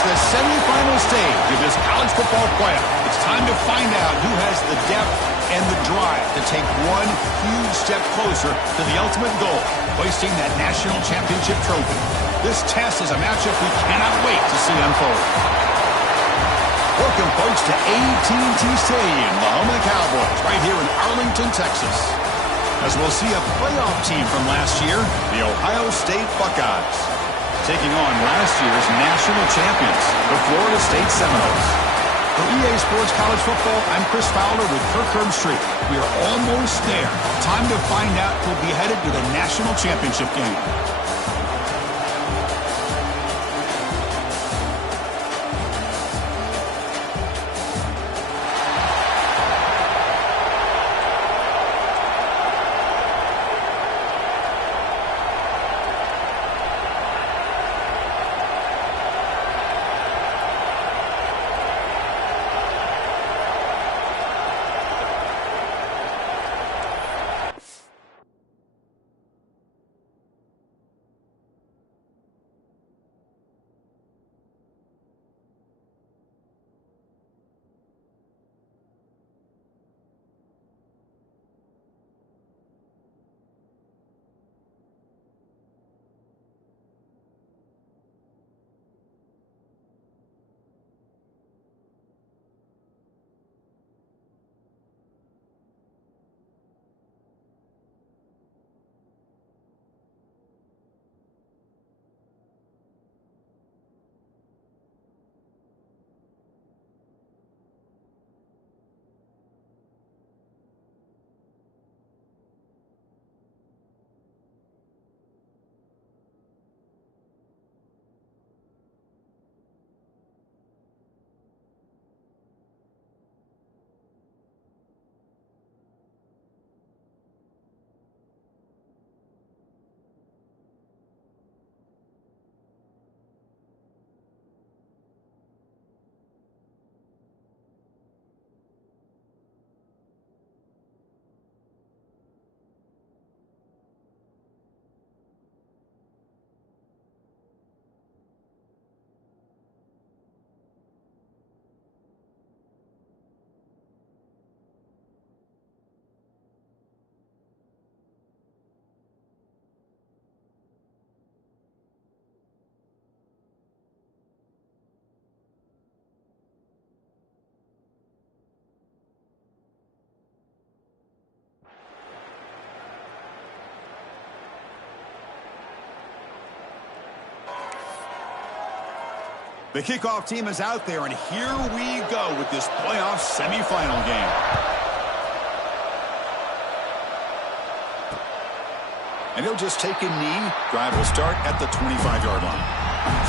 the semifinal stage of this college football playoff. It's time to find out who has the depth and the drive to take one huge step closer to the ultimate goal, hoisting that national championship trophy. This test is a matchup we cannot wait to see unfold. Welcome, folks, to AT&T Stadium, the home of the Cowboys, right here in Arlington, Texas. As we'll see a playoff team from last year, the Ohio State Buckeyes, taking on last year's national champions, the Florida State Seminoles. For EA Sports College Football, I'm Chris Fowler with Kirk Herbstreit. We are almost there. Time to find out who'll be headed to the national championship game. The kickoff team is out there, and here we go with this playoff semifinal game. And he'll just take a knee. Drive will start at the 25-yard line.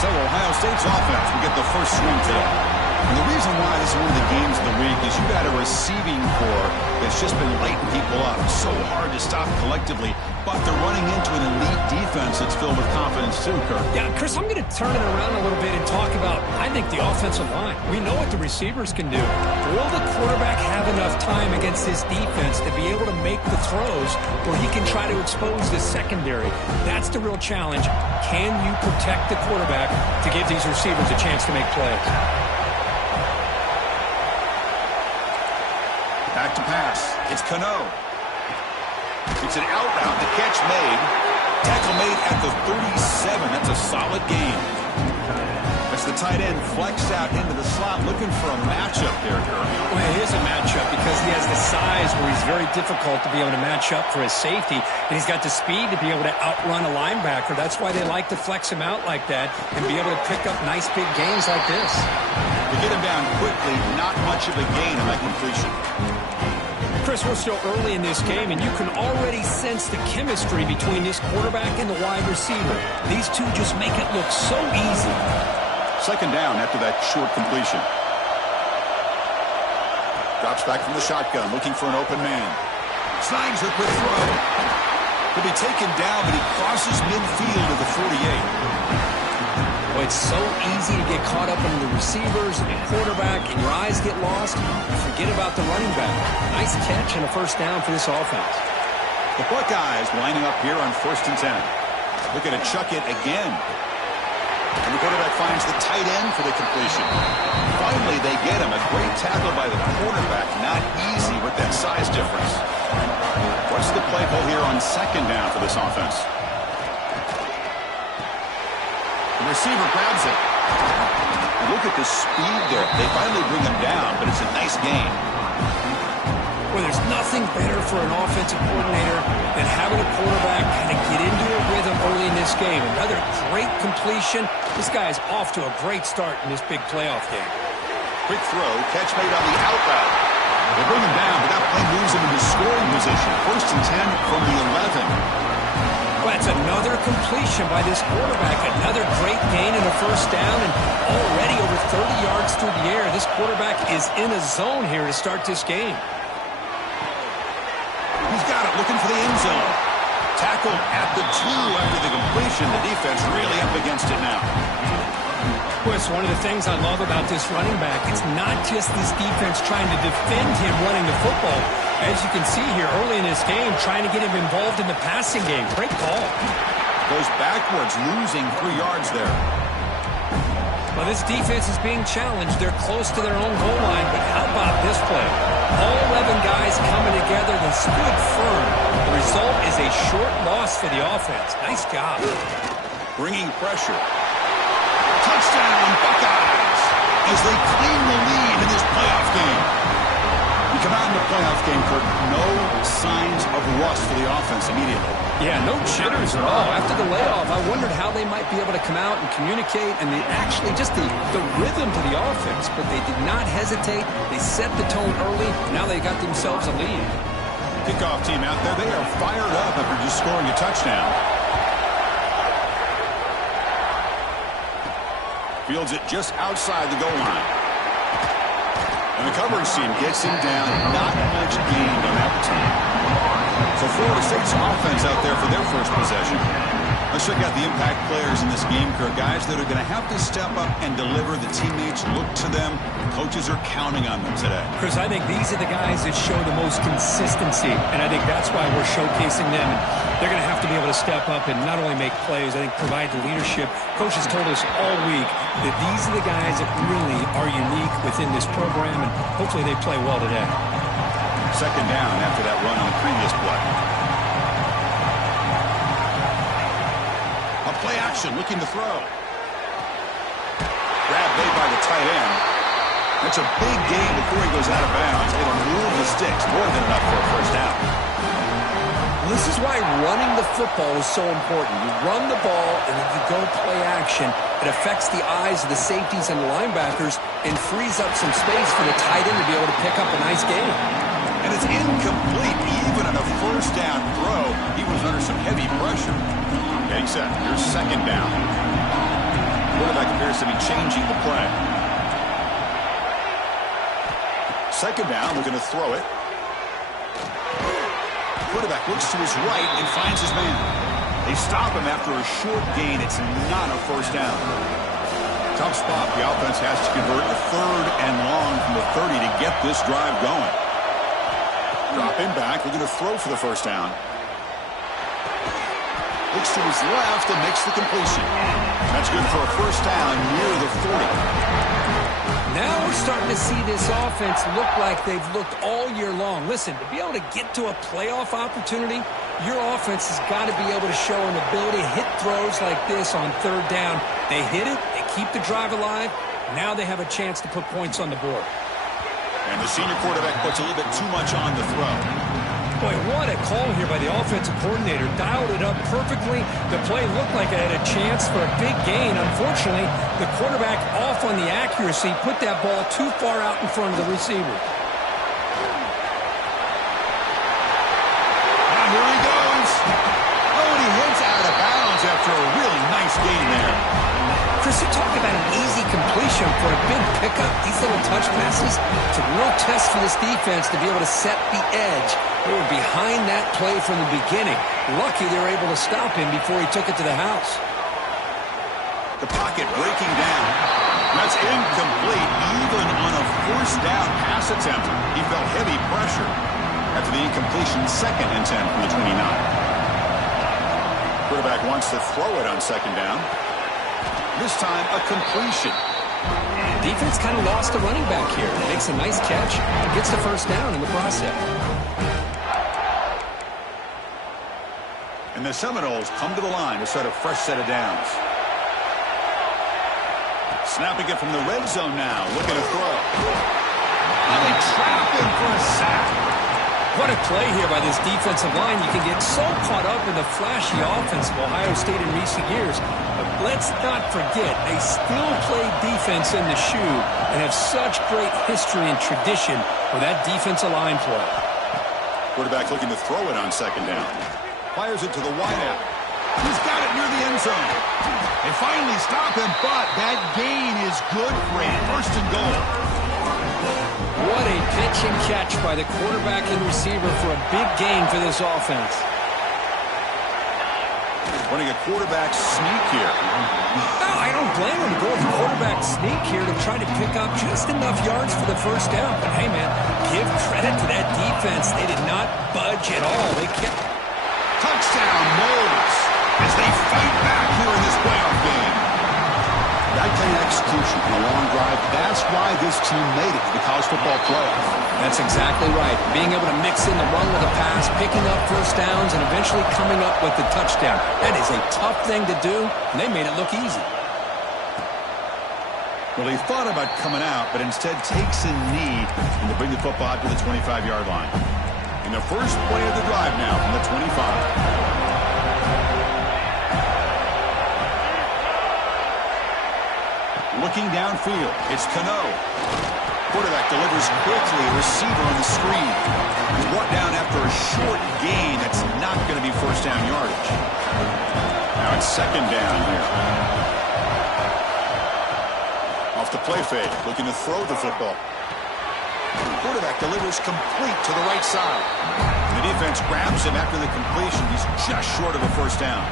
So Ohio State's offense will get the first swing today. And the reason why this is one of the games of the week is you've got a receiving core that's just been lighting people up. So hard to stop collectively, but they're running into an elite defense that's filled with confidence too, Kirk. Yeah, Chris, I'm going to turn it around a little bit and talk about, I think, the offensive line. We know what the receivers can do. Will the quarterback have enough time against this defense to be able to make the throws where he can try to expose the secondary? That's the real challenge. Can you protect the quarterback to give these receivers a chance to make plays? Back to pass. It's Cano. It's an out route. The catch made. Tackle made at the 37. That's a solid gain. That's the tight end flexed out into the slot, looking for a matchup there, Kirk. Well, it is a matchup because he has the size where he's very difficult to be able to match up for his safety, and he's got the speed to be able to outrun a linebacker. That's why they like to flex him out like that and be able to pick up nice big gains like this. To get him down quickly, not much of a gain on that completion. Chris, we're still early in this game, and you can already sense the chemistry between this quarterback and the wide receiver. These two just make it look so easy. Second down after that short completion. Drops back from the shotgun, looking for an open man. Snags a quick throw. He'll be taken down, but he crosses midfield at the 48. Well, it's so easy to get caught up in the receivers and the quarterback, and your eyes get lost. You forget about the running back. Nice catch and a first down for this offense. The Buckeyes lining up here on 1st and 10. Looking to chuck it again. And the quarterback finds the tight end for the completion. Finally, they get him. A great tackle by the quarterback. Not easy with that size difference. What's the play call here on second down for this offense? The receiver grabs it. And look at the speed there. They finally bring him down, but it's a nice gain. Well, there's nothing better for an offensive coordinator than having a quarterback kind of get into a rhythm early in this game. Another great completion. This guy's off to a great start in this big playoff game. Quick throw, catch made on the out route. They bring him down, but that play moves him into scoring position. 1st and 10 from the 11. Well, it's another completion by this quarterback. Another great gain in a 1st down, and already over 30 yards through the air. This quarterback is in a zone here to start this game. He's got it, looking for the end zone. Tackled at the 2 after the completion. The defense really up against it now. Well, it's one of the things I love about this running back. It's not just this defense trying to defend him running the football. As you can see here early in this game, trying to get him involved in the passing game. Great call. Goes backwards, losing 3 yards there. Well, this defense is being challenged. They're close to their own goal line, but how about this play? All 11 guys coming together. They stood firm. The result is a short loss for the offense. Nice job. Bringing pressure. Touchdown, Buckeyes, as they claim the lead in this playoff game. We come out in the playoff game, Kurt, no signs of rust for the offense immediately. Yeah, no jitters at all. After the layoff, I wondered how they might be able to come out and communicate, and actually just the rhythm to the offense, but they did not hesitate. They set the tone early. Now they got themselves a lead. Kickoff team out there, they are fired up after just scoring a touchdown. Fields it just outside the goal line. And the coverage team gets him down. Not much gained on that team. So Florida State's offense out there for their first possession. Let's check out the impact players in this game, Kurt. Guys that are going to have to step up and deliver. The teammates look to them. Coaches are counting on them today. Chris, I think these are the guys that show the most consistency, and I think that's why we're showcasing them. And they're going to have to be able to step up and not only make plays, I think provide the leadership. Coaches told us all week that these are the guys that really are unique within this program, and hopefully they play well today. Second down after that run on the previous play. A play action, looking to throw. Grab made by the tight end. That's a big gain before he goes out of bounds. It'll move the sticks, more than enough for a 1st down. This is why running the football is so important. You run the ball, and then you go play action. It affects the eyes of the safeties and the linebackers and frees up some space for the tight end to be able to pick up a nice gain. And it's incomplete. Even on a 1st down throw, he was under some heavy pressure. Getting set. Here's 2nd down. Quarterback appears to be changing the play. 2nd down, looking to throw it. Quarterback looks to his right and finds his man. They stop him after a short gain. It's not a 1st down. Tough spot. The offense has to convert a 3rd and long from the 30 to get this drive going. Drop him back. We're going to throw for the 1st down. Looks to his left and makes the completion. That's good for a 1st down near the 40. Now we're starting to see this offense look like they've looked all year long. Listen, to be able to get to a playoff opportunity, your offense has got to be able to show an ability to hit throws like this on 3rd down. They hit it, they keep the drive alive. Now they have a chance to put points on the board. And the senior quarterback puts a little bit too much on the throw. Boy, what a call here by the offensive coordinator. Dialed it up perfectly. The play looked like it had a chance for a big gain. Unfortunately, the quarterback off on the accuracy, put that ball too far out in front of the receiver. Now here he goes. Oh, and he hits out of bounds after a really nice gain there. Chris, you talk about an easy completion for a big pickup. These little touch passes, it's a real test for this defense to be able to set the edge. They were behind that play from the beginning. Lucky they were able to stop him before he took it to the house. The pocket breaking down. That's incomplete. Even on a 1st down pass attempt, he felt heavy pressure after the incompletion. 2nd and 10 from the 29. Quarterback wants to throw it on 2nd down. This time, a completion. Defense kind of lost the running back here. Makes a nice catch and gets the first down in the process. And the Seminoles come to the line to start a fresh set of downs. Snapping it from the red zone now. Looking to throw. And they trap him for a sack. What a play here by this defensive line. You can get so caught up in the flashy offense of Ohio State in recent years. But let's not forget, they still play defense in the shoe and have such great history and tradition with that defensive line play. Quarterback looking to throw it on second down. Fires it to the wideout. He's got it near the end zone. They finally stop him, but that gain is good for a first and goal. What a pitch and catch by the quarterback and receiver for a big gain for this offense. Running a quarterback sneak here. No, I don't blame him. Go with the quarterback sneak here to try to pick up just enough yards for the first down. But hey, man, give credit to that defense. They did not budge at all. They kept... Touchdown, Moles, as they fight back here in this playoff game. That kind of execution on a long drive, that's why this team made it to the college football playoff. That's exactly right. Being able to mix in the run with a pass, picking up first downs, and eventually coming up with the touchdown. That is a tough thing to do, and they made it look easy. Well, he thought about coming out, but instead takes a knee and to bring the football out to the 25-yard line. In the first play of the drive now from the 25. Looking downfield, it's Cano. Quarterback delivers quickly, receiver on the screen. He's brought down after a short gain. That's not going to be first down yardage. Now it's second down here. Off the play fake, looking to throw the football. Quarterback delivers complete to the right side. And the defense grabs him after the completion. He's just short of a first down.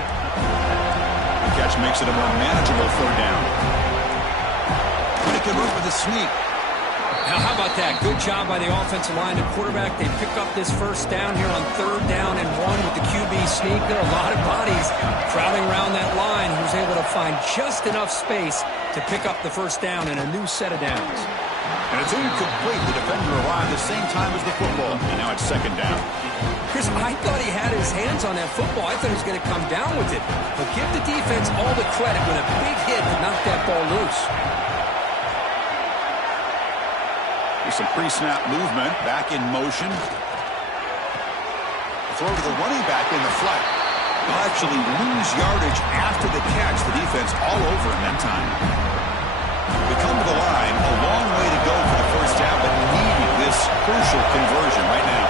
The catch makes it a more manageable third down. And he can move with a sneak. Now, how about that? Good job by the offensive line and quarterback. They pick up this first down here on third down and 1 with the QB sneak. There are a lot of bodies crowding around that line. He was able to find just enough space to pick up the first down in a new set of downs. And it's incomplete. The defender arrived the same time as the football. And now it's second down. Chris, I thought he had his hands on that football. I thought he was going to come down with it. But give the defense all the credit with a big hit to knock that ball loose. There's some pre-snap movement. Back in motion. Throw to the running back in the flat. He'll actually lose yardage after the catch. The defense all over him that time. They come to the line, a long way to go for the first down, but needing this crucial conversion right now.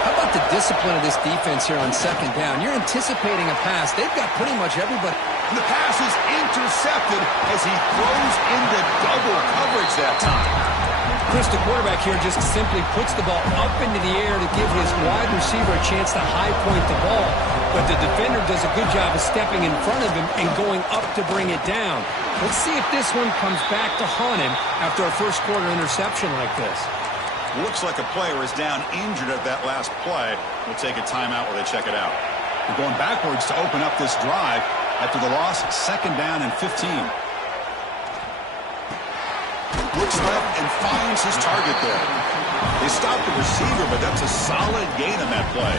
How about the discipline of this defense here on second down? You're anticipating a pass. They've got pretty much everybody. And the pass is intercepted as he throws into double coverage that time. Chris, the quarterback here just simply puts the ball up into the air to give his wide receiver a chance to high point the ball. But the defender does a good job of stepping in front of him and going up to bring it down. Let's see if this one comes back to haunt him after a first quarter interception like this. Looks like a player is down injured at that last play. We'll take a timeout while they check it out. We're going backwards to open up this drive after the loss, second down and 15. Looks left and finds his target there. They stopped the receiver, but that's a solid gain on that play.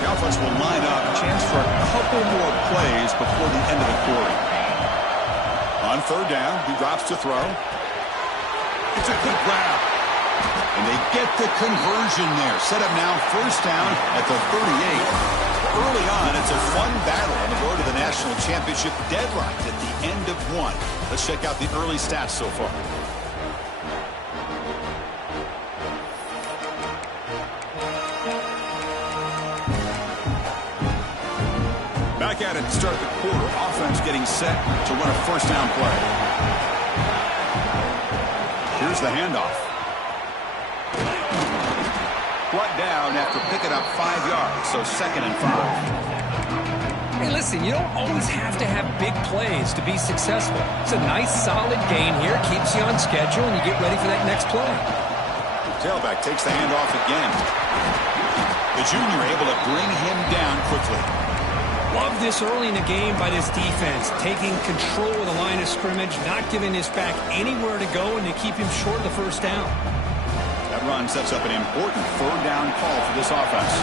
The offense will line up, a chance for a couple more plays before the end of the quarter. On third down, he drops to throw. It's a good grab. And they get the conversion there. Set up now first down at the 38. Early on, it's a fun battle on the road to the national championship, deadlocked at the end of one. Let's check out the early stats so far. Back at it to start the quarter. Offense getting set to run a first down play. Here's the handoff. Brought down after picking up 5 yards, so second and 5. Hey, listen, you don't always have to have big plays to be successful. It's a nice, solid gain here, keeps you on schedule, and you get ready for that next play. Tailback takes the handoff again. The junior able to bring him down quickly. Love this early in the game by this defense, taking control of the line of scrimmage, not giving this back anywhere to go, and to keep him short of the first down. That run sets up an important third down call for this offense.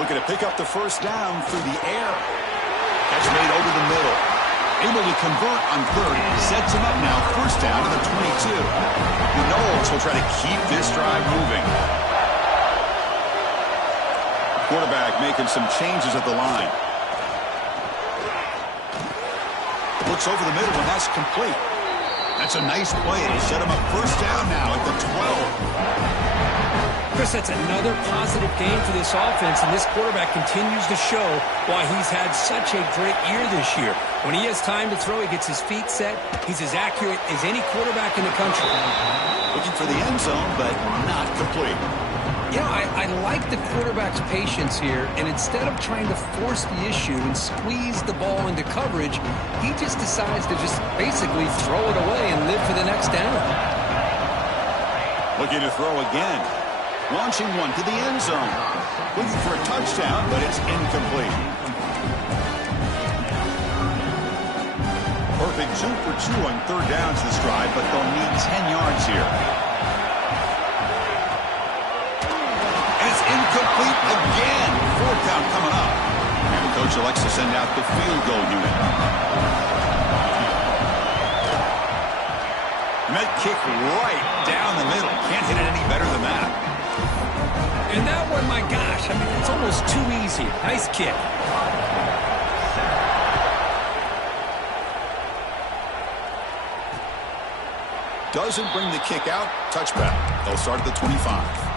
Looking to pick up the first down through the air. Catch made over the middle. Able to convert on third. Sets him up now. First down to the 22. The Noles will try to keep this drive moving. Quarterback making some changes at the line. Looks over the middle, and that's complete. That's a nice play. They set him up first down now at the 12. Chris, that's another positive game for this offense, and this quarterback continues to show why he's had such a great year this year. When he has time to throw, he gets his feet set. He's as accurate as any quarterback in the country. Looking for the end zone, but not complete. You know, I like the quarterback's patience here, and instead of trying to force the issue and squeeze the ball into coverage, he just decides to just basically throw it away and live for the next down. Looking to throw again. Launching one to the end zone. Looking for a touchdown, but it's incomplete. Perfect 2 for 2 on third downs this drive, but they'll need 10 yards here. Incomplete again. Fourth down coming up. And the coach elects to send out the field goal unit. And that kick right down the middle. Can't hit it any better than that. And that one, my gosh, I mean, it's almost too easy. Nice kick. Doesn't bring the kick out. Touchback. They'll start at the 25.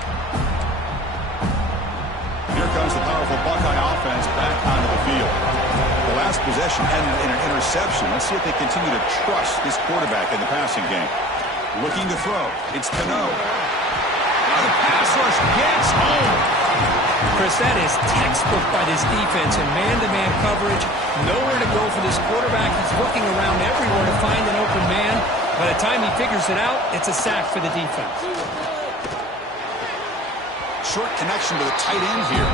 Here comes the powerful Buckeye offense back onto the field. The last possession ended in an interception. Let's see if they continue to trust this quarterback in the passing game. Looking to throw. It's Cano. Now the pass rush gets home. Chris, that is textbook by this defense in man-to-man coverage. Nowhere to go for this quarterback. He's looking around everywhere to find an open man. By the time he figures it out, it's a sack for the defense. Short connection to the tight end here.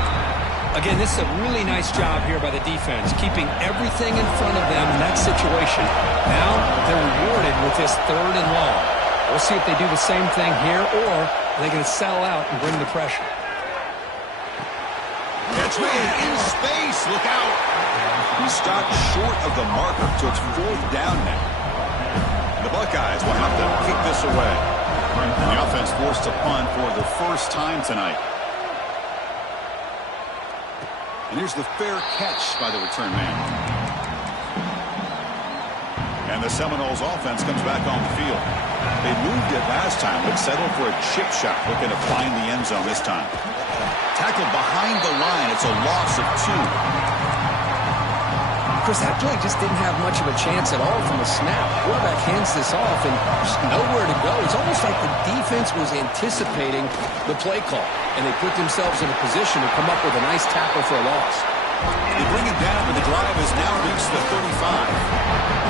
Again, this is a really nice job here by the defense, keeping everything in front of them in that situation. Now they're rewarded with this third and long. We'll see if they do the same thing here, or are they going to settle out and bring the pressure. Catch made in space. Look out. He stopped short of the marker, so it's fourth down now. The Buckeyes will have to kick this away. And the offense forced to punt for the first time tonight. And here's the fair catch by the return man. And the Seminoles offense comes back on the field. They moved it last time, but settled for a chip shot, looking to find the end zone this time. Tackled behind the line. It's a loss of 2. Chris, that play just didn't have much of a chance at all from the snap. Quarterback hands this off and just nowhere to go. It's almost like the defense was anticipating the play call, and they put themselves in a position to come up with a nice tackle for a loss. They bring it down, but the drive has now reached the 35.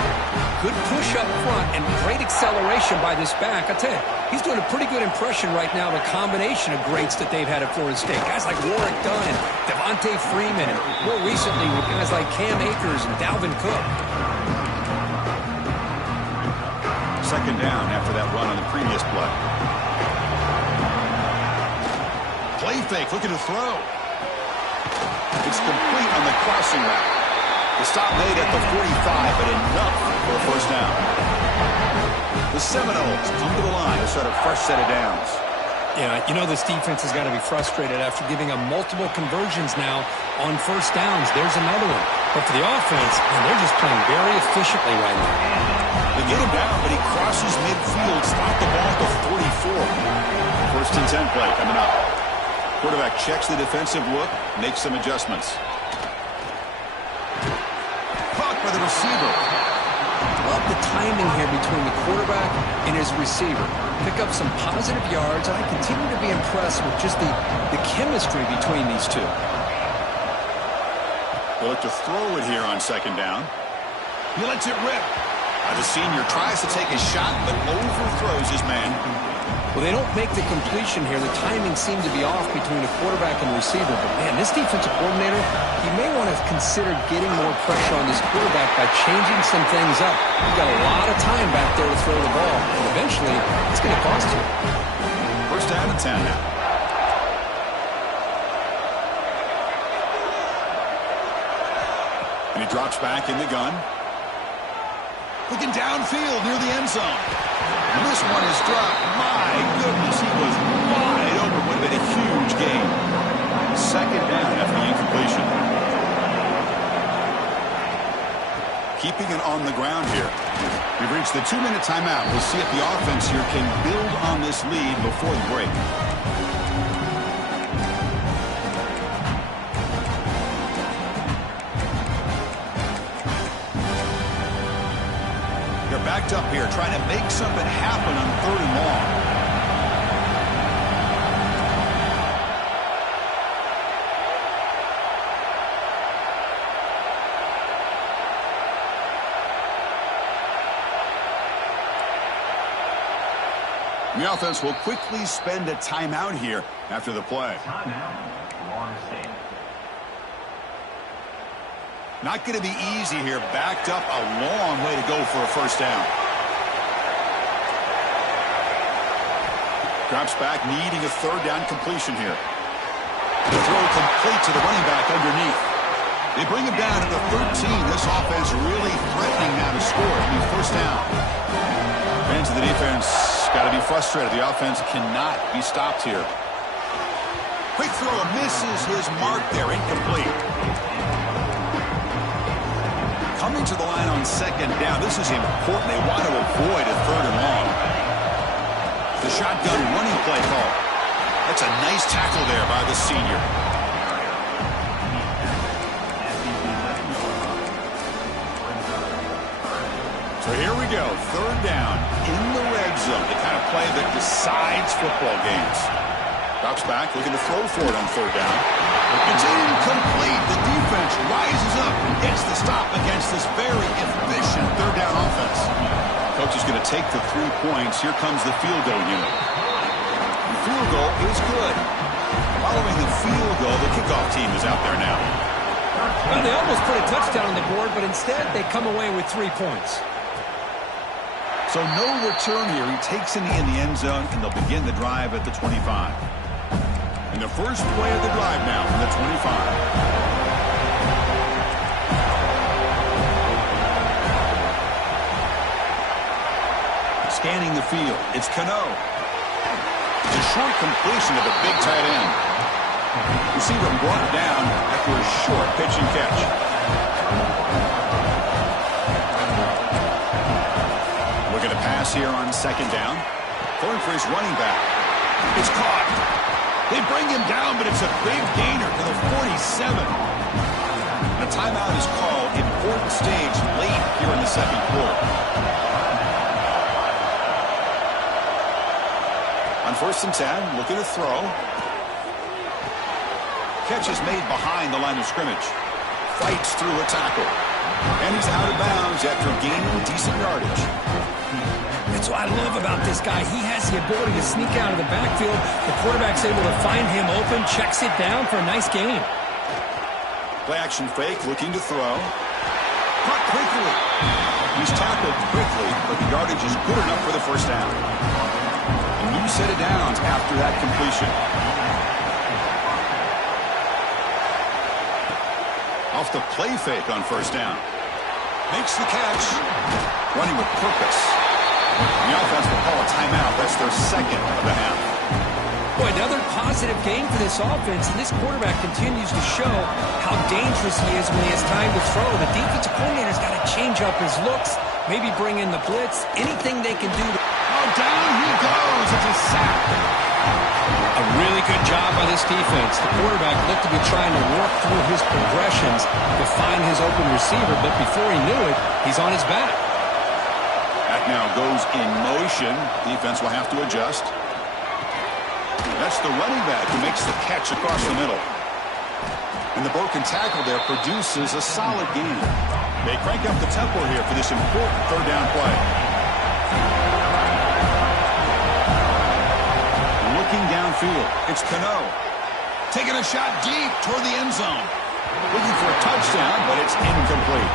Good push up front and great acceleration by this back. I tell you, he's doing a pretty good impression right now of a combination of greats that they've had at Florida State. Guys like Warwick Dunn and Devontae Freeman, and more recently with guys like Cam Akers and Dalvin Cook. Second down after that run on the previous play. Play fake, looking to throw. It's complete on the crossing route. The stop made at the 45, but enough for a first down. The Seminoles come to the line to start a fresh set of downs. Yeah, you know this defense has got to be frustrated after giving them multiple conversions now on first downs. There's another one. But for the offense, man, they're just playing very efficiently right now. They get him down, but he crosses midfield, stopped the ball at the 44. First and 10 play coming up. Quarterback checks the defensive look, makes some adjustments. Caught by the receiver. Love the timing here between the quarterback and his receiver. Pick up some positive yards, and I continue to be impressed with just the chemistry between these two. They'll look to throw it here on second down. He lets it rip. The senior tries to take a shot, but overthrows his man. Well, they don't make the completion here. The timing seemed to be off between the quarterback and receiver. But, man, this defensive coordinator, he may want to consider getting more pressure on this quarterback by changing some things up. You've got a lot of time back there to throw the ball. And eventually, it's going to cost you. First down and 10 now. And he drops back in the gun. Looking downfield near the end zone. And this one is dropped. My goodness, he was wide open. Would have been a huge gain. Second down after the incompletion. Keeping it on the ground here. We've reached the 2-minute timeout. We'll see if the offense here can build on this lead before the break. Backed up here, trying to make something happen on 3rd and long. The offense will quickly spend a timeout here after the play. Not going to be easy here. Backed up a long way to go for a first down. Drops back, needing a 3rd down completion here. The throw complete to the running back underneath. They bring him down at the 13. This offense really threatening now to score. It'll be first down. Fans of the defense got to be frustrated. The offense cannot be stopped here. Quick throw, misses his mark there. Incomplete. Coming to the line on 2nd down. This is important. They want to avoid a 3rd and long. The shotgun running play call. That's a nice tackle there by the senior. So here we go. 3rd down in the red zone. The kind of play that decides football games. Drops back, looking to throw for it on 3rd down. It's incomplete. The defense rises up, gets the stop against this very efficient 3rd down offense. Coach is going to take the 3 points. Here comes the field goal unit. The field goal is good. Following the field goal, the kickoff team is out there now. Well, they almost put a touchdown on the board, but instead they come away with 3 points. So no return here. He takes it in the end zone, and they'll begin the drive at the 25. And the first play of the drive now from the 25. Scanning the field. It's Cano. It's a short completion to the big tight end. Receiver brought down after a short pitch and catch. Looking to pass here on 2nd down. Going for his running back. It's caught. They bring him down, but it's a big gainer to the 47. A timeout is called. Important stage late here in the 2nd quarter. On 1st and 10, looking to throw. Catch is made behind the line of scrimmage. Fights through a tackle. And he's out of bounds after gaining decent yardage. That's what I love about this guy. He has the ability to sneak out of the backfield. The quarterback's able to find him open, checks it down for a nice gain. Play action fake, looking to throw. Caught quickly. He's tackled quickly, but the yardage is good enough for the first down. A new set of downs after that completion. Off the play fake on 1st down. Makes the catch. Running with purpose. The offense will call a timeout. That's their 2nd of the half. Boy, another positive game for this offense, and this quarterback continues to show how dangerous he is when he has time to throw. The defensive coordinator's got to change up his looks, maybe bring in the blitz, anything they can do. Oh, down he goes. It's a sack. A really good job by this defense. The quarterback looked to be trying to work through his progressions to find his open receiver, but before he knew it, he's on his back. That now goes in motion. Defense will have to adjust. That's the running back who makes the catch across the middle. And the broken tackle there produces a solid gain. They crank up the tempo here for this important 3rd down play. looking downfield. It's Cano. Taking a shot deep toward the end zone. Looking for a touchdown, but it's incomplete.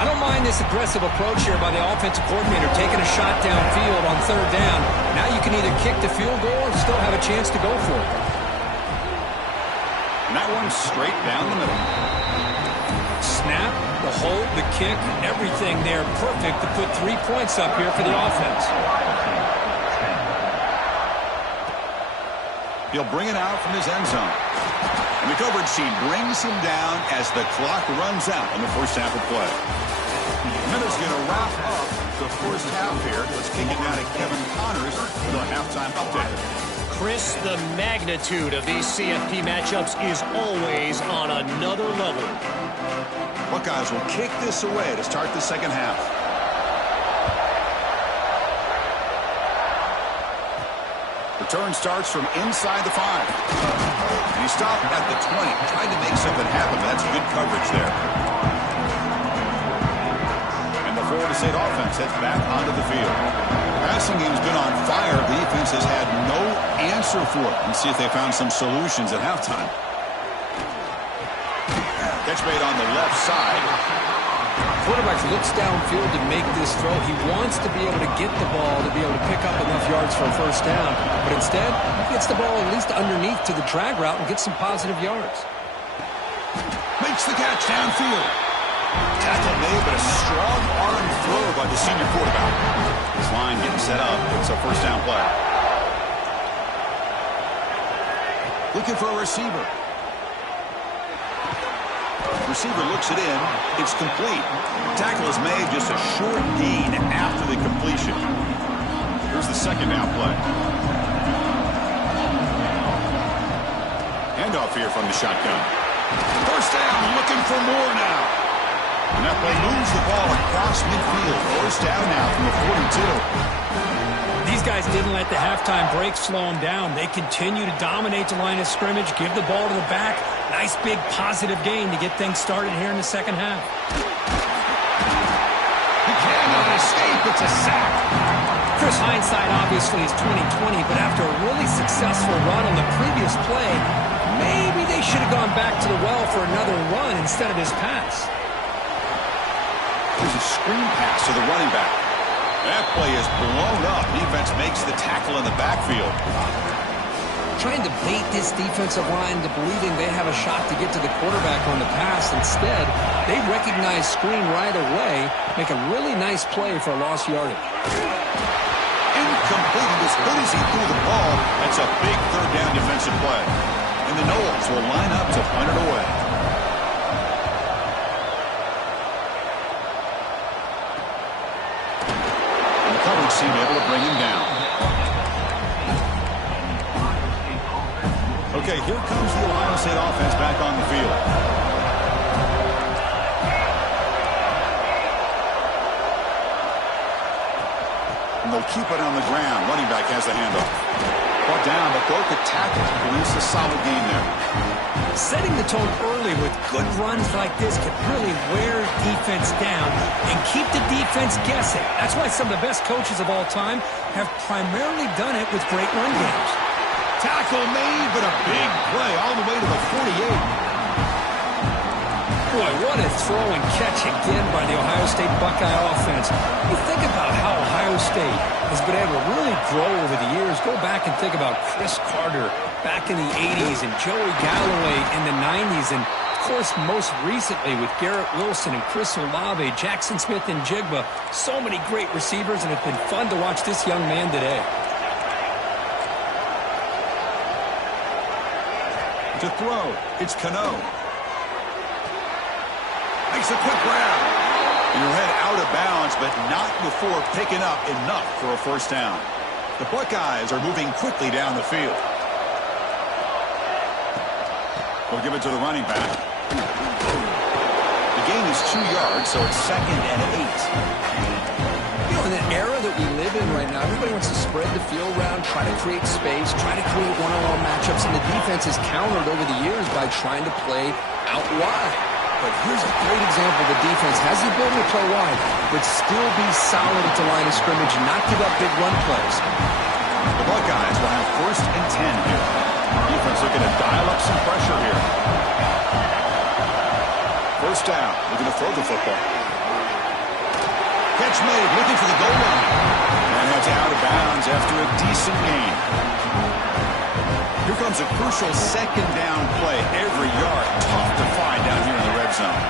I don't mind this aggressive approach here by the offensive coordinator, taking a shot downfield on third down. Now you can either kick the field goal or still have a chance to go for it. And that one's straight down the middle. Snap, the hold, the kick, everything there perfect to put 3 points up here for the offense. He'll bring it out from his end zone. And the coverage team brings him down as the clock runs out on the first half of play. Miller's going to wrap up the first half here. Let's kick it down to Kevin Connors for the halftime update. Chris, the magnitude of these CFP matchups is always on another level. Buckeyes will kick this away to start the second half. Return starts from inside the 5. And he stopped at the 20, trying to make something happen, but that's good coverage there. And the Florida State offense heads back onto the field. Passing game's been on fire. The defense has had no answer for it. Let's see if they found some solutions at halftime. Catch made on the left side. Quarterback looks downfield to make this throw. He wants to be able to get the ball to be able to pick up enough yards for a first down. But instead, he gets the ball at least underneath to the drag route and gets some positive yards. Makes the catch downfield. Tackle made, but a strong arm throw by the senior quarterback. His line getting set up. It's a first down play. Looking for a receiver. Receiver looks it in. It's complete. Tackle is made, just a short gain after the completion. Here's the second down play. Handoff here from the shotgun. First down, looking for more now. And that play moves the ball across midfield. First down now from the 42. These guys didn't let the halftime break slow them down. They continue to dominate the line of scrimmage, give the ball to the back. Nice big positive gain to get things started here in the second half. He cannot escape. It's a sack. Chris, hindsight obviously is 20/20, but after a really successful run on the previous play, maybe they should have gone back to the well for another run instead of his pass. There's a screen pass to the running back. That play is blown up. Defense makes the tackle in the backfield. Trying to bait this defensive line to believing they have a shot to get to the quarterback on the pass. Instead, they recognize screen right away, make a really nice play for a lost yardage. Incomplete. As good as he threw the ball, that's a big third down defensive play. And the Noles will line up to punt it away. And the coverage team able to bring him down. Okay, here comes the Ohio State offense back on the field. And they'll keep it on the ground. Running back has the handoff. Brought down, but broke a tackle. Produce a solid game there. Setting the tone early with good runs like this can really wear defense down and keep the defense guessing. That's why some of the best coaches of all time have primarily done it with great run games. Tackle made, but a big play all the way to the 48. Boy, what a throw and catch again by the Ohio State Buckeye offense. You think about how Ohio State has been able to really grow over the years. Go back and think about Chris Carter back in the 80s and Joey Galloway in the 90s. And, of course, most recently with Garrett Wilson and Chris Olave, Jackson Smith and Jigba. So many great receivers, and it's been fun to watch this young man today. To throw, it's Cano. Makes a quick grab. And your head out of bounds, but not before picking up enough for a first down. The Buckeyes are moving quickly down the field. We'll give it to the running back. The gain is 2 yards, so it's 2nd and 8. You know, in the era that we live in right now, everybody wants to spread the field around, try to create space, try to create one-on-one matchups, and the defense has countered over the years by trying to play out wide. But here's a great example. The defense has the ability to play wide, but still be solid at the line of scrimmage and not give up big run plays. The Buckeyes will have 1st and 10 here. Defense looking to dial up some pressure here. 1st down. Looking to throw the football. Catch made. Looking for the goal line. And that's out of bounds after a decent gain. Here comes a crucial 2nd down play. Every yard tough to find down here in the red zone.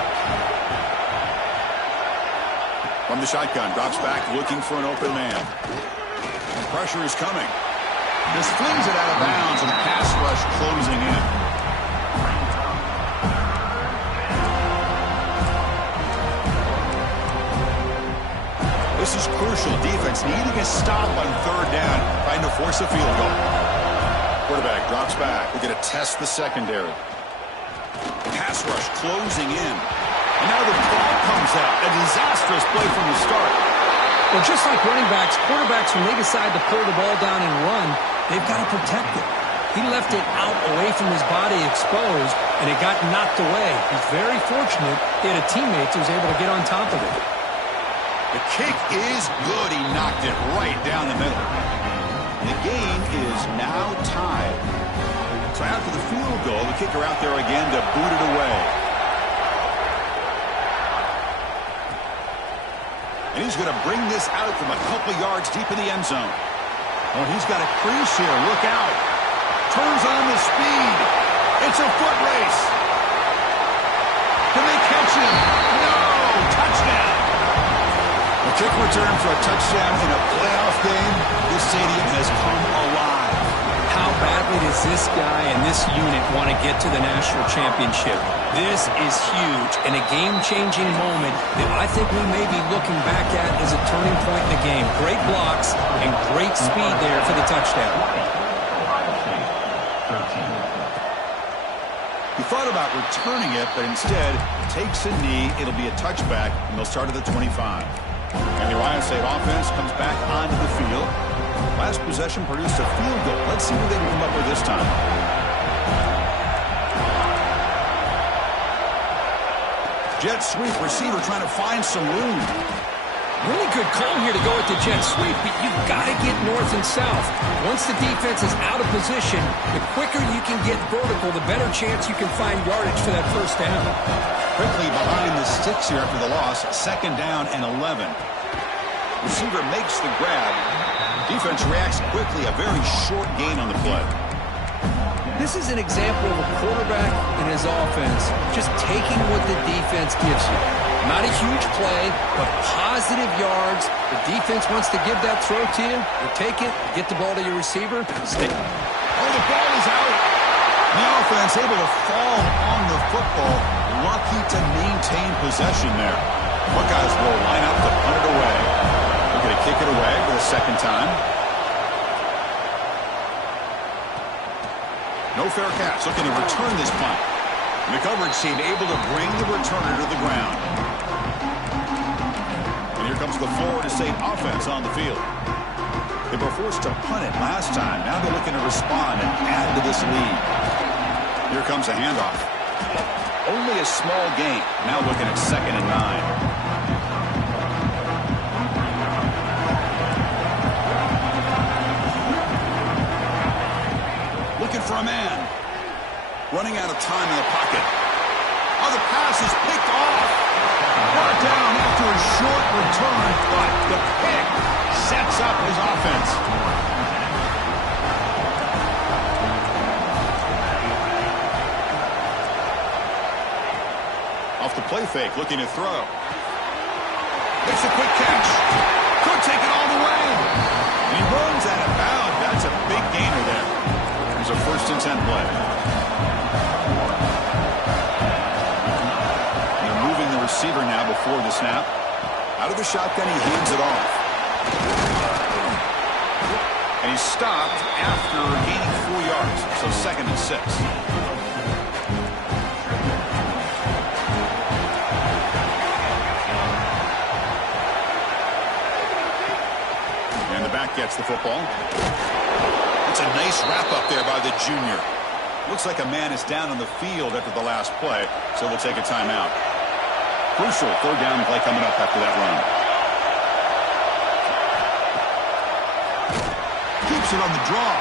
From the shotgun, drops back looking for an open man. And pressure is coming. Just flings it out of bounds and the pass rush closing in. This is crucial. Defense needing a stop on 3rd down, trying to force a field goal. Quarterback drops back. We're going to test the secondary. Pass rush closing in. And now the ball comes out. A disastrous play from the start. Well, just like running backs, quarterbacks, when they decide to pull the ball down and run, they've got to protect it. He left it out away from his body exposed, and it got knocked away. He's very fortunate he had a teammate who was able to get on top of it. The kick is good. He knocked it right down the middle. The game is now tied. So after the field goal, the kicker out there again to boot it away. And he's going to bring this out from a couple yards deep in the end zone. Oh, he's got a crease here. Look out. Turns on the speed. It's a foot race. Can they catch him? No! Touchdown! A kick return for a touchdown in a playoff game. This stadium has come alive. How badly does this guy and this unit want to get to the national championship? This is huge and a game-changing moment that I think we may be looking back at as a turning point in the game. Great blocks and great speed there for the touchdown. He thought about returning it, but instead takes a knee. It'll be a touchback, and they'll start at the 25. And the Ohio State offense comes back onto the field. Last possession produced a field goal. Let's see what they can come up with this time. Jet sweep, receiver trying to find some room. Really good call here to go with the jet sweep, but you've got to get north and south. Once the defense is out of position, the quicker you can get vertical, the better chance you can find yardage for that 1st down. Quickly behind the sticks here after the loss. 2nd down and 11. Receiver makes the grab. Defense reacts quickly. A very short gain on the play. This is an example of a quarterback and his offense just taking what the defense gives you. Not a huge play, but positive yards. The defense wants to give that throw to you. You take it, get the ball to your receiver, stick. Oh, the ball is out. The offense able to fall on the football. Lucky to maintain possession there. Buckeyes will line up to punt it away. They're going to kick it away for the 2nd time. No fair catch. Looking to return this punt. And the coverage team able to bring the returner to the ground. And here comes the Florida State offense on the field. They were forced to punt it last time. Now they're looking to respond and add to this lead. Here comes a handoff. Only a small gain. Now looking at 2nd and 9. For a man. Running out of time in the pocket. Oh, the pass is picked off. Brought down after a short return, but the pick sets up his offense. Off the play fake, looking to throw. Makes a quick catch. Could take it all the way. And he runs out of bounds. That's a big gainer there. There's a 1st and 10 play. They're moving the receiver now before the snap. Out of the shotgun, he hands it off. And he's stopped after gaining 4 yards. So 2nd and 6. And the back gets the football. It's a nice wrap-up there by the junior. Looks like a man is down on the field after the last play, so they'll take a timeout. Crucial 3rd down play coming up after that run. Keeps keeps it on the draw.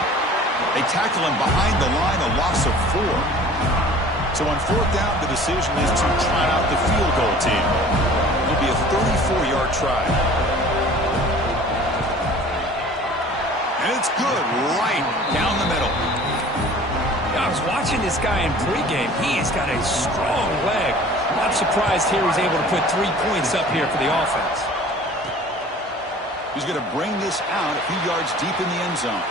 They tackle him behind the line, a loss of 4. So on 4th down, the decision is to try out the field goal team. It'll be a 34-yard try. And it's good right down the middle. I was watching this guy in pregame. He's got a strong leg. Not surprised here he's able to put 3 points up here for the offense. He's going to bring this out a few yards deep in the end zone.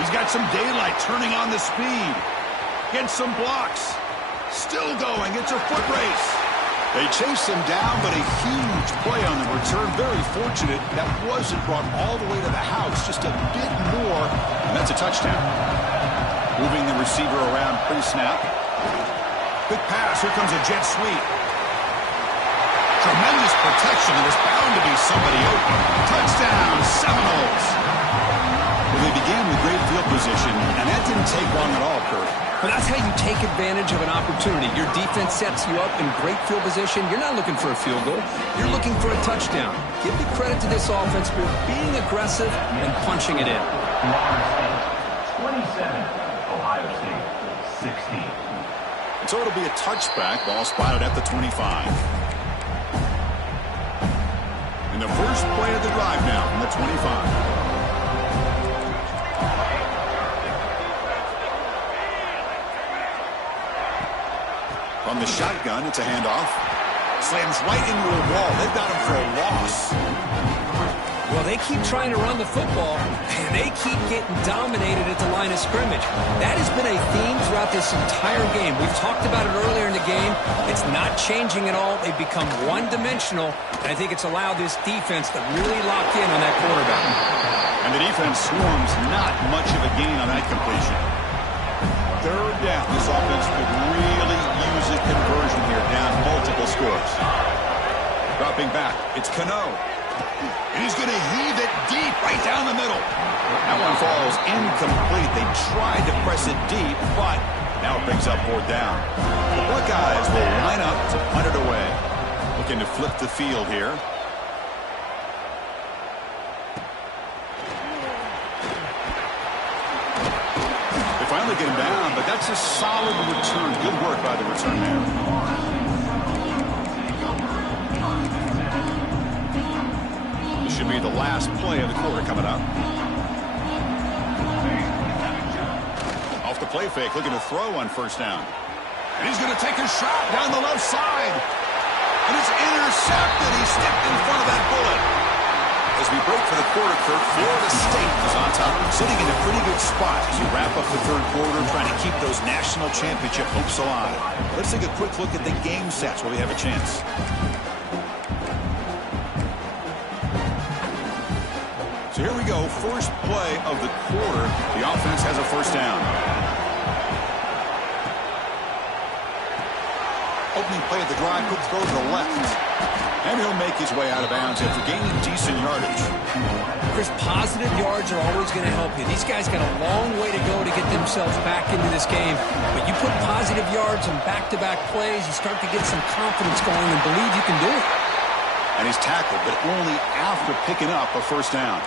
He's got some daylight turning on the speed. Gets some blocks. Still going. It's a foot race. They chase him down, but a huge play on the return. Very fortunate that wasn't brought all the way to the house. Just a bit more, and that's a touchdown. Moving the receiver around pre-snap. Quick pass. Here comes a jet sweep. Tremendous protection. There's bound to be somebody open. Touchdown, Seminoles. Well, they began with great field position, and that didn't take long at all, Kurt. Well, that's how you take advantage of an opportunity. Your defense sets you up in great field position. You're not looking for a field goal. You're looking for a touchdown. Give the credit to this offense for being aggressive and punching it in. 27. Ohio State, 16. And so it'll be a touchback. Ball spotted at the 25. And the first play of the drive now from the 25. From the shotgun, it's a handoff. Slams right into a wall. They've got him for a loss. Well, they keep trying to run the football, and they keep getting dominated at the line of scrimmage. That has been a theme throughout this entire game. We've talked about it earlier in the game. It's not changing at all. They've become one-dimensional, and I think it's allowed this defense to really lock in on that quarterback. And the defense swarms not much of a gain on that completion. 3rd down. This offense could really use a conversion here, down multiple scores. Dropping back. It's Cano. And he's going to heave it deep right down the middle. That one falls incomplete. They tried to press it deep, but now it brings up 4th down. The Buckeyes will line up to punt it away. Looking to flip the field here. They finally get him down, but that's a solid return. Good work by the return there. Should be the last play of the quarter coming up. Off the play fake, looking to throw on 1st down. And he's going to take a shot down the left side. And it's intercepted. He stepped in front of that bullet. As we break for the quarter, Kurt, Florida State is on top. Sitting in a pretty good spot as you wrap up the 3rd quarter, trying to keep those national championship hopes alive. Let's take a quick look at the game sets where we have a chance. So here we go, first play of the quarter. The offense has a 1st down. Opening play of the drive, quick throw to the left. And he'll make his way out of bounds after gaining decent yardage. Chris, positive yards are always going to help you. These guys got a long way to go to get themselves back into this game. But you put positive yards on back-to-back plays, you start to get some confidence going and believe you can do it. And he's tackled, but only after picking up a 1st down.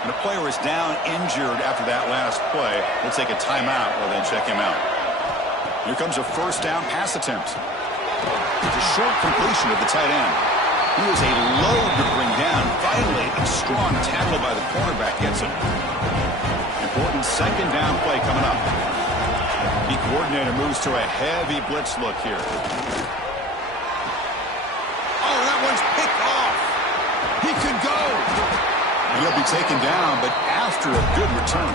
And a player is down injured after that last play. We'll take a timeout while they check him out. Here comes a 1st down pass attempt. It's a short completion of the tight end. He is a load to bring down. Finally, a strong tackle by the cornerback gets him. Important 2nd down play coming up. The coordinator moves to a heavy blitz look here. Oh, that one's picked off. He could go. And he'll be taken down, but after a good return.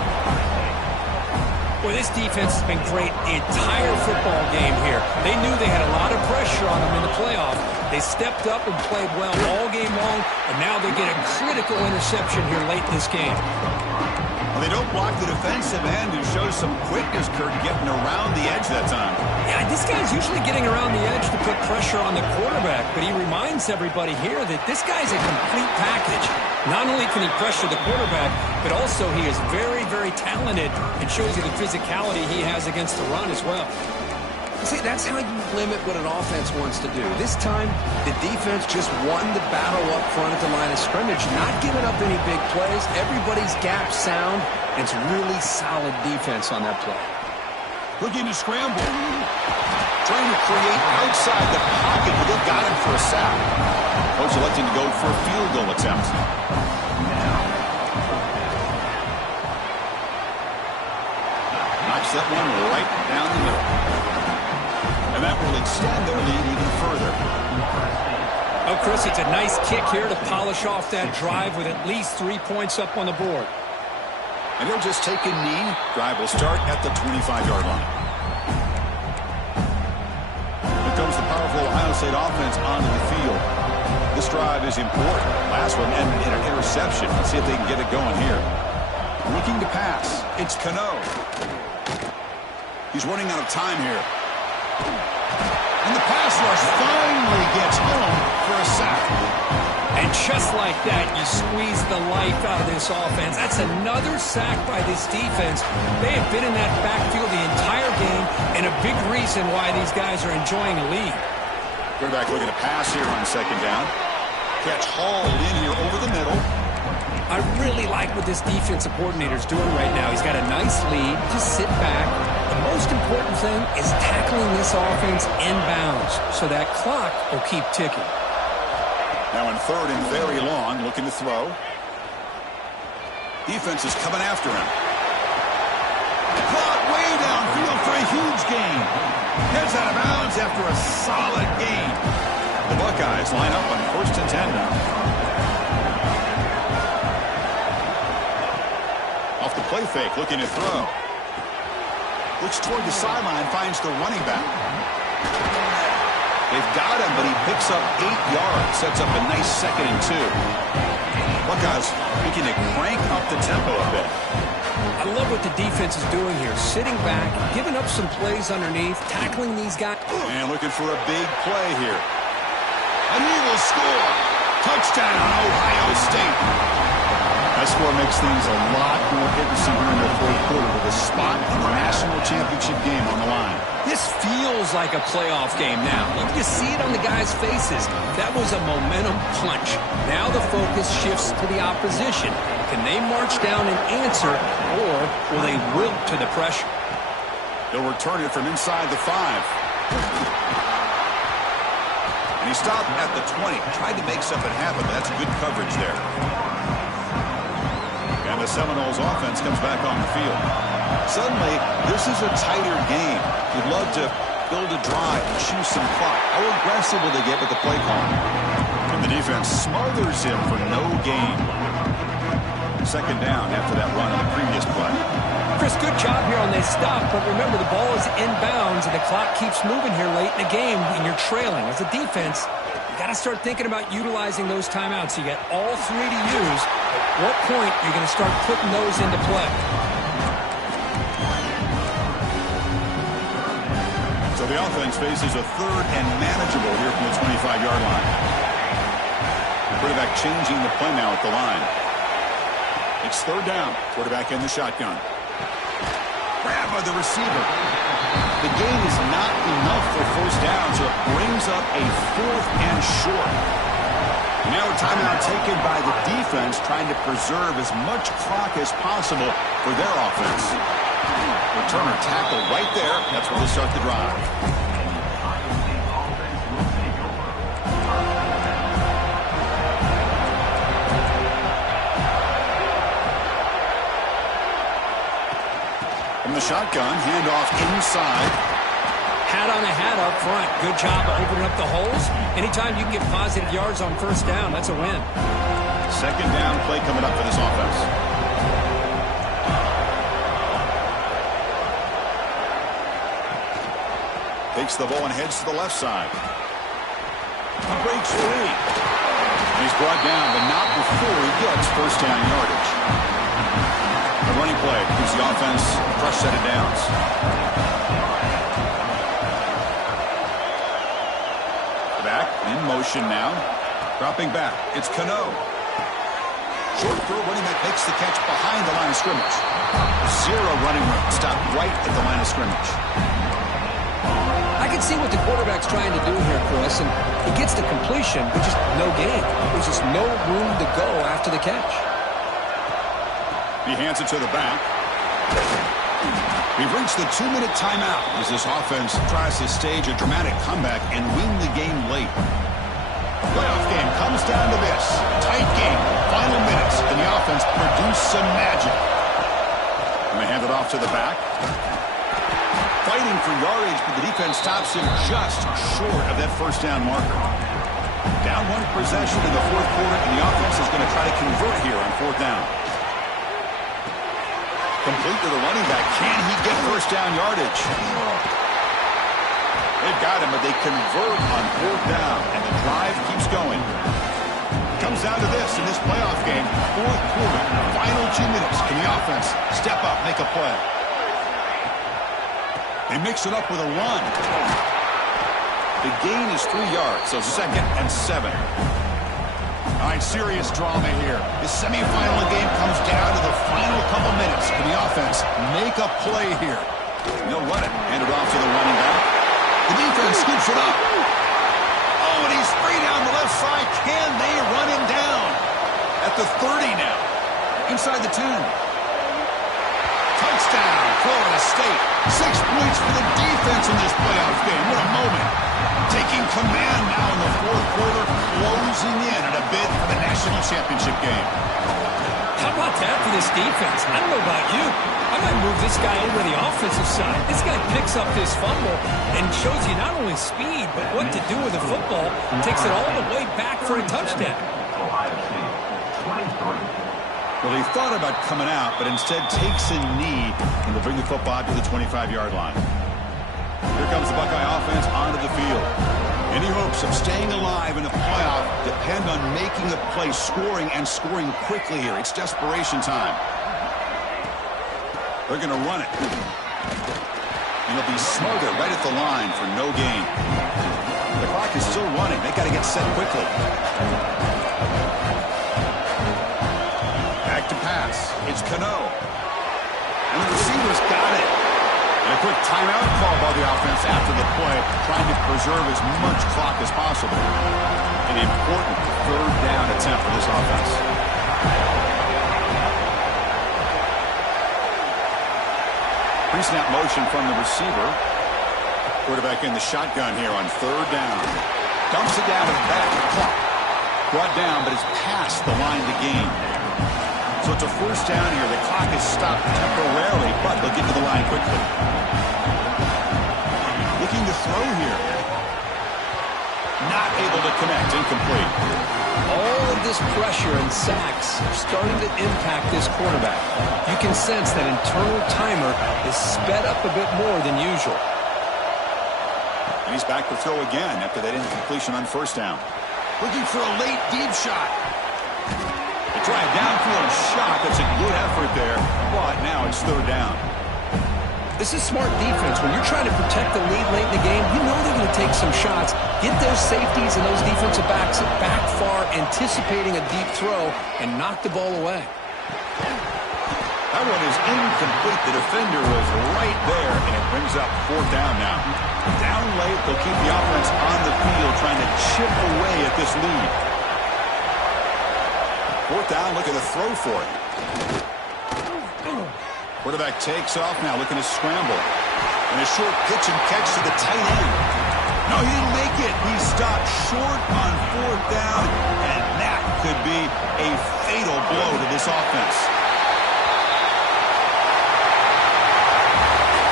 Boy, this defense has been great the entire football game here. They knew they had a lot of pressure on them in the playoff. They stepped up and played well all game long, and now they get a critical interception here late in this game. Well, they don't block the defensive end, who shows some quickness, Kurt, getting around the edge that time. Yeah, this guy's usually getting around the edge to put pressure on the quarterback, but he reminds everybody here that this guy's a complete package. Not only can he pressure the quarterback, but also he is very, very talented and shows you the physicality he has against the run as well. See, that's how you limit what an offense wants to do. This time, the defense just won the battle up front at the line of scrimmage, not giving up any big plays. Everybody's gap sound. It's really solid defense on that play. Looking to scramble. Trying to create outside the pocket, but they got him for a sack. Coach electing to go for a field goal attempt. Knocks that one right down the middle. And that will extend their lead even further. Oh, Chris, it's a nice kick here to polish off that drive with at least 3 points up on the board. And he'll just take a knee. Drive will start at the 25-yard line. Here comes the powerful Ohio State offense onto the field. This drive is important. Last one ended in an interception. Let's see if they can get it going here. Looking to pass. It's Cano. He's running out of time here. And the pass rush finally gets home for a sack. And just like that, you squeeze the life out of this offense. That's another sack by this defense. They have been in that backfield the entire game, and a big reason why these guys are enjoying a lead. Quarterback looking to pass here on second down. Catch hauled in here over the middle. I really like what this defensive coordinator's doing right now. He's got a nice lead. Just sit back. The most important thing is tackling this offense inbounds so that clock will keep ticking. Now in third and very long, looking to throw. Defense is coming after him. Caught way downfield for a huge gain. Heads out of bounds after a solid gain. The Buckeyes line up on 1st and 10 now. Off the play fake, looking to throw. Looks toward the sideline, finds the running back. They've got him, but he picks up 8 yards, sets up a nice 2nd and 2. Buckeyes looking to crank up the tempo a bit. I love what the defense is doing here. Sitting back, giving up some plays underneath, tackling these guys. And looking for a big play here. And he will score. Touchdown, Ohio State. That score makes things a lot more interesting here in the fourth quarter with a spot in the national championship game on the line. This feels like a playoff game now. You can see it on the guys' faces. That was a momentum punch. Now the focus shifts to the opposition. Can they march down and answer, or will they wilt to the pressure? They'll return it from inside the 5. And he stopped at the 20. Tried to make something happen, but that's good coverage there. And the Seminoles offense comes back on the field. Suddenly, this is a tighter game. You'd love to build a drive, choose some clock. How aggressive will they get with the play call? And the defense smothers him for no gain. 2nd down after that run on the previous play. Chris, good job here on this stop, but remember the ball is inbounds and the clock keeps moving here late in the game and you're trailing. As a defense, you got to start thinking about utilizing those timeouts. You got all 3 to use. At what point are you going to start putting those into play? So the offense faces a 3rd and manageable here from the 25-yard line. The quarterback changing the play now at the line. It's 3rd down. Quarterback in the shotgun. Grab by the receiver. The gain is not enough for 1st down, so it brings up a 4th and short. Now a timeout taken by the defense, trying to preserve as much clock as possible for their offense. Returner tackle right there. That's where they start the drive. From the shotgun, handoff inside. Hat on a hat up front. Good job of opening up the holes. Anytime you can get positive yards on 1st down, that's a win. 2nd down play coming up for this offense. Takes the ball and heads to the left side. He breaks free. He's brought down, but not before he gets 1st down yardage. The running play gives the offense a fresh set of downs. Back in motion now. Dropping back. It's Cano. Short throw, running back makes the catch behind the line of scrimmage. 0 running room. Stopped right at the line of scrimmage. I can see what the quarterback's trying to do here, Chris, and he gets the completion, but just no gain. There's just no room to go after the catch. He hands it to the back. We've reached the 2-minute timeout as this offense tries to stage a dramatic comeback and win the game late. Playoff game comes down to this. Tight game, final minutes, and the offense produced some magic. I'm going to hand it off to the back. Fighting for yardage, but the defense stops him just short of that first down marker. Down one possession in the fourth quarter, and the offense is going to try to convert here on fourth down. Complete to the running back. Can he get first down yardage? They've got him, but they convert on fourth down, and the drive keeps going. Comes down to this in this playoff game. Fourth quarter, final 2 minutes. Can the offense step up, make a play? They mix it up with a run. The gain is 3 yards, so 2nd and 7. All right, serious drama here. The semifinal game comes down to the final couple minutes. Can the offense make a play here? They'll run it. Hand it off to the running back. The defense scoops it up. Oh, and he's free down the left side. Can they run him down? At the 30 now. Inside the 10. Touchdown, Florida State. 6 points for the defense in this playoff game. What a moment. Taking command now in the fourth quarter, closing in at a bid for the national championship game. How about that for this defense? I don't know about you. I might move this guy over to the offensive side. This guy picks up this fumble and shows you not only speed, but what to do with the football. Takes it all the way back for a touchdown. Ohio State, 23. Well, he thought about coming out, but instead takes a knee and will bring the football to the 25-yard line. Here comes the Buckeye offense onto the field. Any hopes of staying alive in the playoff depend on making a play, scoring, and scoring quickly here. It's desperation time. They're going to run it. And it'll be smothered right at the line for no gain. The clock is still running. They got to get set quickly. Back to pass. It's Cano. And the receiver's got it. And a quick timeout call by the offense after the play, trying to preserve as much clock as possible. An important third down attempt for this offense. Pre-snap motion from the receiver. Quarterback in the shotgun here on third down. Dumps it down and back. Clock brought down, but it's past the line to gain. So it's a first down here. The clock is stopped temporarily, but they'll get to the line quickly. Looking to throw here. Not able to connect. Incomplete. All of this pressure and sacks are starting to impact this quarterback. You can sense that internal timer is sped up a bit more than usual. And he's back to throw again after that incompletion on first down. Looking for a late deep shot. They try a downfield shot. That's a good effort there, but now it's third down. This is smart defense. When you're trying to protect the lead late in the game, you know they're going to take some shots. Get those safeties and those defensive backs back far, anticipating a deep throw, and knock the ball away. That one is incomplete. The defender was right there, and it brings up fourth down now. Down late, they'll keep the offense on the field, trying to chip away at this lead. Fourth down, looking to throw for it. Quarterback takes off now, looking to scramble. And a short pitch and catch to the tight end. No, he didn't make it. He stopped short on fourth down, and that could be a fatal blow to this offense.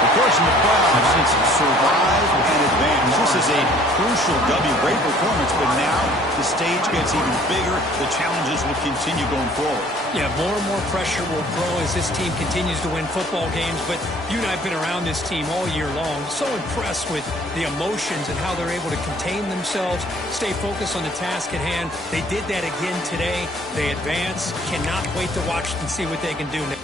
Of course, in the playoffs, it's survive and advance. This is a crucial W. Great performance, but now the stage gets even bigger. The challenges will continue going forward. Yeah, more and more pressure will grow as this team continues to win football games. But you and I have been around this team all year long. So impressed with the emotions and how they're able to contain themselves, stay focused on the task at hand. They did that again today. They advance. Cannot wait to watch and see what they can do next.